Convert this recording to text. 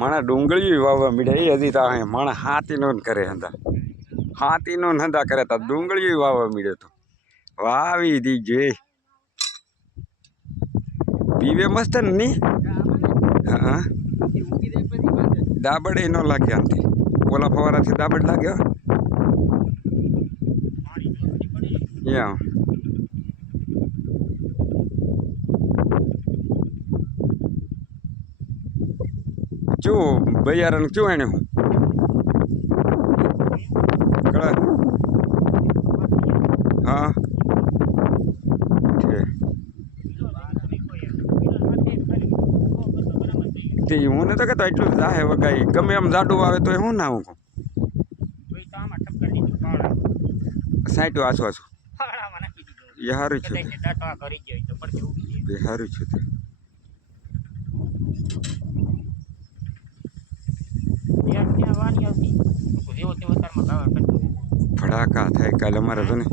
माणा डूंगली वावा मिले हजी तो माणा हाथी नो करे हंदा हाथी नो हंदा करे तो डूंगली वावा मिले तो वावी दीजे पीवे मस्त नहीं। हाँ दाबड़ नो लागे आंते ओला फवारा थी दाबड़ लागे या चू बयारन क्यों है हूँ हाँ हूँ ने तो कहता एटलू जाए वगाई गमे एम जाडू आवे तो हूँ ना हूँ साइट आसो आसो ये हारू छे हारू छे फड़ाका थाय काल अमारा जो ने